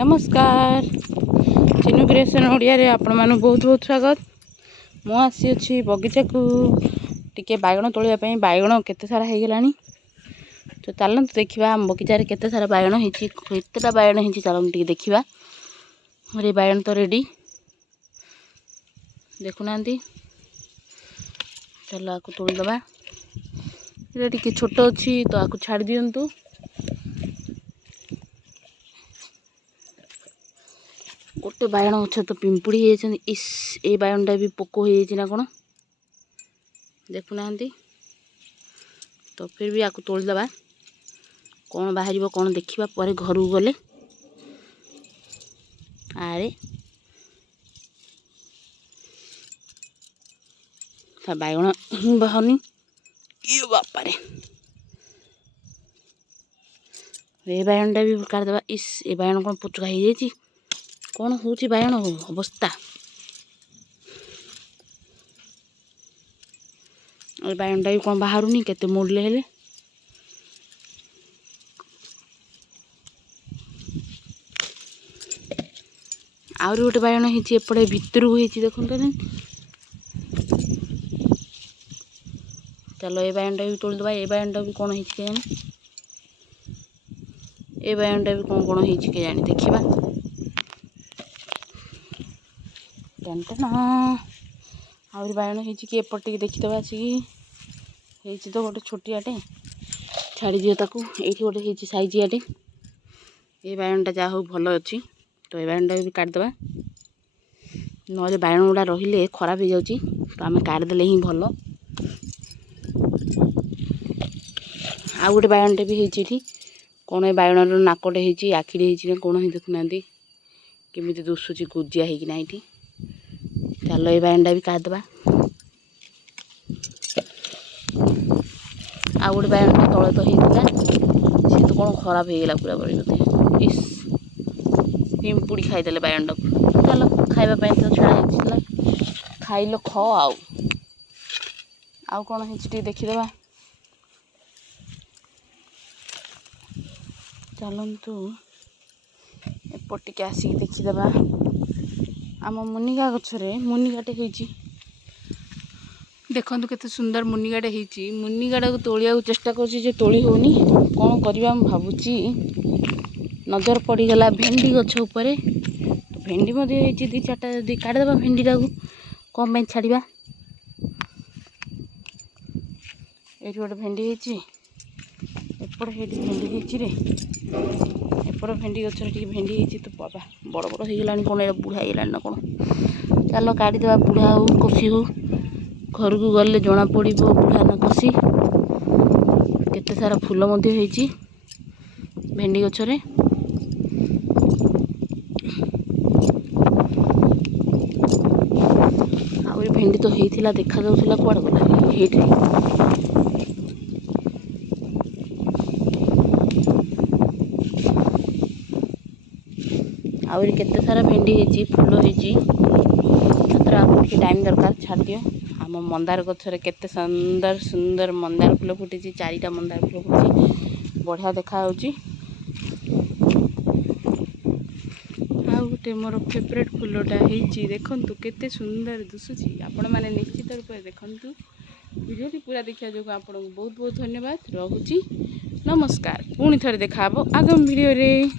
नमस्कार चिन्नू क्रिएशन ओडिया रे आपण मानु बहुत बहुत स्वागत। मु आसी अछि बगीचा को टिके बागण तोलिया पई। बागण केते सारा हे गेलानी तो चलंत देखिबा हम बगीचा रे केते सारा बागण हेची, केतेटा बागण हेची चलंत टिके देखिबा। रे बागण तो रेडी देखु नांती, चलो आको तोड़ दबा। ये टिके छोटो अछि तो आको छाड़ दियंतु। गोटे बागण गछ तो पिंपुड़ी हे, इस ए बागणटा भी पोक हो ना कौन देखु नांती। तो फिर भी आको तोड़ दबा, कौन बाहर कौन देखिबा पर घर को गले। आरे ता बागण ही बाहरनी ये बापा रे। ए बागणटा भी काट दबा। इस ए बागण कौन पुचका हो जाइए, कौन होची बागण अवस्था। ए बागणटा भी कौन बाहरुनी केते मोड़ले हेले। आउरी गोटे बागण हेची एपटे भितर को हेची देखन तो। चलो ए बागणटा भी तोड़ दबा। ए बागणटा भी कौन हेची के जानी, ए बागणटा भी कौन कौन हेची के जानी देखिबा। आउरी बागण हेची कि एपट टिके देखि दबा। हेची तो गोटे छोटियाटे छाड़ी दियो ताकू। एठी गोटे हेची साइजियाटे। ए बागणटा जा हो भलो अछि तो ए बागणटा भी काट दबा। नले बागण गुडा रहिले खराब हो जाउची तो आमे काट देले ही भलो। आ गोटे बागणटे भी हेची एठी, कोन ए बागणर नाकटे हेची, आखिरे हेची ना कोन हे देखु नांती केमिति दुसुची गुजिया हेकी ना एठी। चलो ए बागणटा भी काट दबा। आ गोटे बागणटा तळे तो हेइतिला, से तो कोन खराब हे गेला पूरा बड़ी बोते। इस पिंपुड़ी खाई देले बागणटा को। चलो खाइबा पई तो छड़ा हेइतिला, खाइलो ख आउ कोन हेची टी देखि दबा। चलंतु एपट टिके आसी देखि दबा। आम मुनिगा गछरे मुनिगाटे हेची देखंतु केते सुंदर मुनिगाटे हेची। मुनिगाटा को तोलिया को चेष्टा करछि जे तोली होनी, कोन करबा हम भाबुची। नजर पड़ी गला भेंडी गछ ऊपरे तो भेंडी मध्ये हेची दी चारटा दी काट दबा। भेंडीटा को कम पे छाड़िबा। एठी गोटे भेंडी हेची, एपट हेठी भेंडी हेची रे। एपट भेंडी गछरे टिके भेंडी हेची तो बाबा बड़ बड़ हे गेलानी, कोन एटा बुढ़ा हे गेलानी ना कोन। चलो काटी दबा। बुढ़ा हो कसी हो घर को गले जना पड़िबो बुढ़ा ना कसी। केते सारा फूल मध्ये हेची भेंडी गछरे। आउरी भेंडी तो हेइथिला देखा जाउथिला कुआड गला हेठी। आउरी केते सारा भेंडी हेची, फूल हेची। मात्र आपको के टाइम दरकार छाड़ दियो। आम मंदार गछरे केते सुंदर सुंदर मंदार फूल फुटिची, चारिटा मंदार फूल फुटिची बढ़िया देखा होची। आ गोटे मोर फेवरेट फूलटा हेची देखंतु केते सुंदर दुसुची। आपण माने निश्चित रूप से देखंतु। वीडियोटी पूरा देखिया जो आपन बहुत बहुत धन्यवाद। रहुची नमस्कार। पुणी थरे देखा आगामी वीडियो रे।